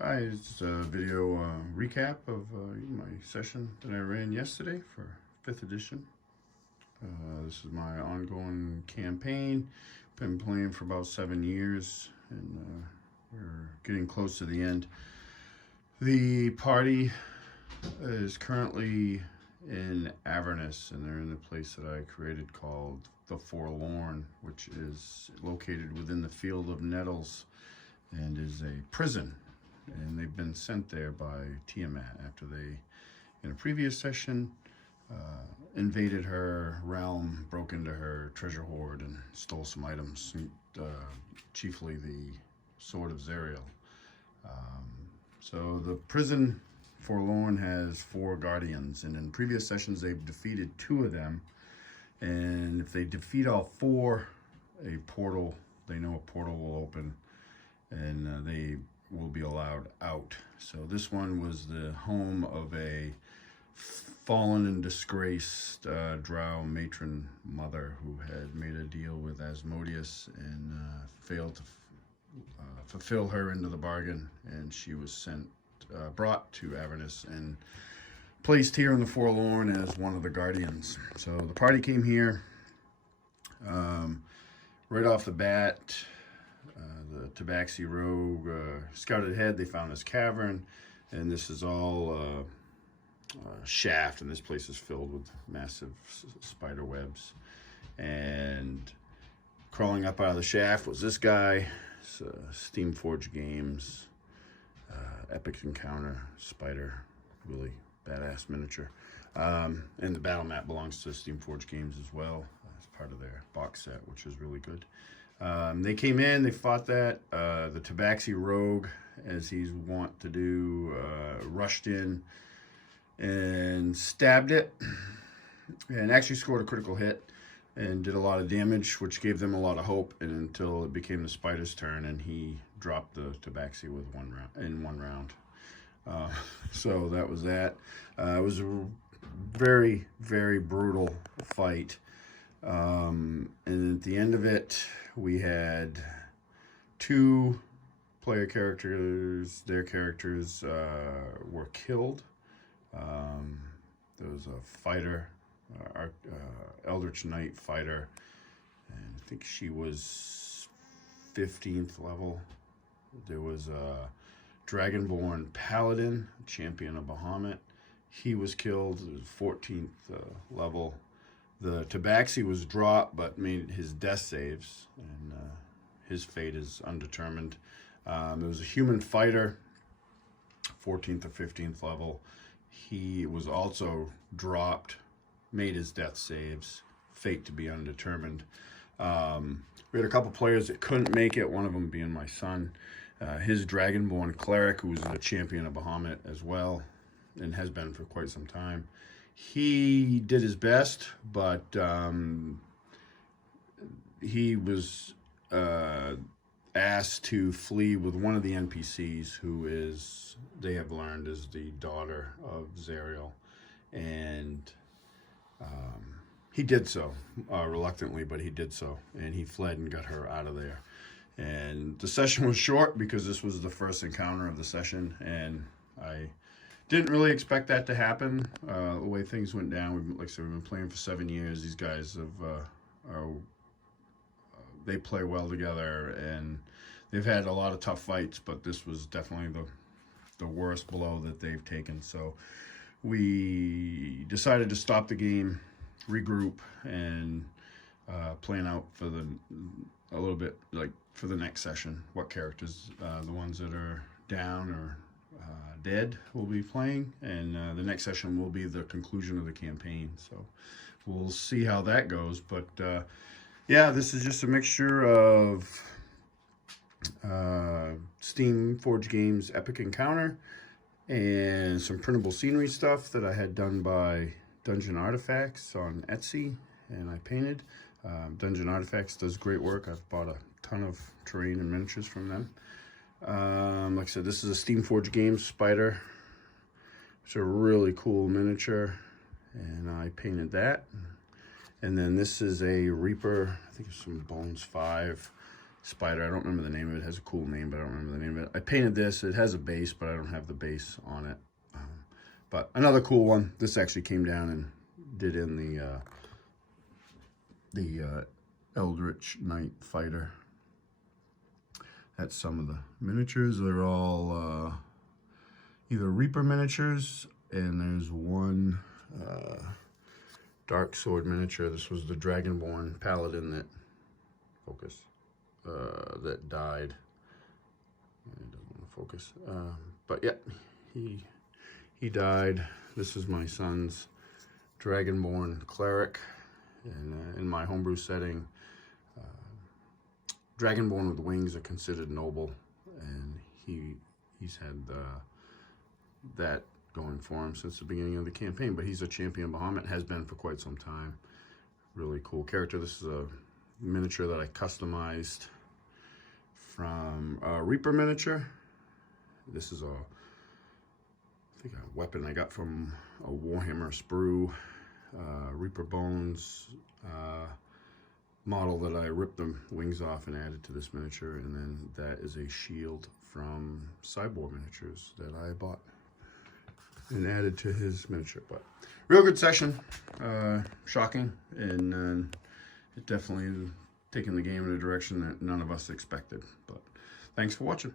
Hi, it's a video recap of my session that I ran yesterday for 5th edition. This is my ongoing campaign. Been playing for about 7 years, and we're getting close to the end. The party is currently in Avernus, and they're in the place that I created called the Forlorn, which is located within the Field of Nettles and is a prison, and they've been sent there by Tiamat after they, in a previous session, invaded her realm, broke into her treasure hoard, and stole some items, chiefly the Sword of Zariel. So the prison Forlorn has 4 guardians, and in previous sessions they've defeated 2 of them, and if they defeat all 4, a portal, they know a portal will open, and they will be allowed out. So this one was the home of a fallen and disgraced drow matron mother who had made a deal with Asmodeus and failed to fulfill her into the bargain, and she was brought to Avernus and placed here in the Forlorn as one of the guardians. So the party came here right off the bat. The Tabaxi rogue scouted ahead. They found this cavern, and this is all shaft, and this place is filled with massive spider webs. And crawling up out of the shaft was this guy. It's Steamforged Games Epic Encounter Spider, really badass miniature. And the battle map belongs to Steamforged Games as well. It's part of their box set, which is really good. They came in, they fought that. The Tabaxi rogue, as he's wont to do, rushed in and stabbed it, and actually scored a critical hit and did a lot of damage, which gave them a lot of hope, and until it became the spider's turn, and he dropped the Tabaxi with one round. So that was that. It was a very, very brutal fight. And at the end of it, we had 2 player characters. Their characters were killed. There was a fighter, Eldritch Knight fighter, and I think she was 15th level. There was a Dragonborn Paladin, champion of Bahamut. He was killed, 14th level. The Tabaxi was dropped, but made his death saves, and his fate is undetermined. There was a human fighter, 14th or 15th level. He was also dropped, made his death saves, fate to be undetermined. We had a couple players that couldn't make it, one of them being my son. His Dragonborn Cleric, who was a champion of Bahamut as well, and has been for quite some time. He did his best, but he was asked to flee with one of the NPCs, who is, they have learned, is the daughter of Zariel. And he did so, reluctantly, but he did so. And he fled and got her out of there. And the session was short because this was the first encounter of the session, and I didn't really expect that to happen. The way things went down, like I said, we've been playing for 7 years. These guys they play well together, and they've had a lot of tough fights, but this was definitely the worst blow that they've taken. So we decided to stop the game, regroup, and plan out for a little bit, like for the next session, what characters, the ones that are down or dead, will be playing, and the next session will be the conclusion of the campaign. So we'll see how that goes. But yeah, this is just a mixture of Steamforged Games Epic Encounter and some printable scenery stuff that I had done by Dungeon Artifacts on Etsy, and I painted. Dungeon Artifacts does great work. I've bought a ton of terrain and miniatures from them. Like I said, this is a Steamforged Games spider. It's a really cool miniature, and I painted that. And then this is a Reaper, I think it's from Bones 5. spider. I don't remember the name of it. It has a cool name, but I don't remember the name of it. I painted this. It has a base, but I don't have the base on it. But another cool one. This actually came down and did in the Eldritch Knight Fighter. That's some of the miniatures. They're all either Reaper miniatures, and there's one Dark Sword miniature. This was the Dragonborn Paladin that that died. It doesn't want to focus. But yeah, he died. This is my son's Dragonborn Cleric, and in my homebrew setting, Dragonborn with wings are considered noble, and he's had that going for him since the beginning of the campaign. But he's a champion Bahamut, has been for quite some time. Really cool character. This is a miniature that I customized from a Reaper miniature. This is a weapon I got from a Warhammer sprue, Reaper Bones model that I ripped the wings off and added to this miniature. And then that is a shield from Cyborg Miniatures that I bought and added to his miniature. But real good session. Shocking, and it definitely is taking the game in a direction that none of us expected. But thanks for watching.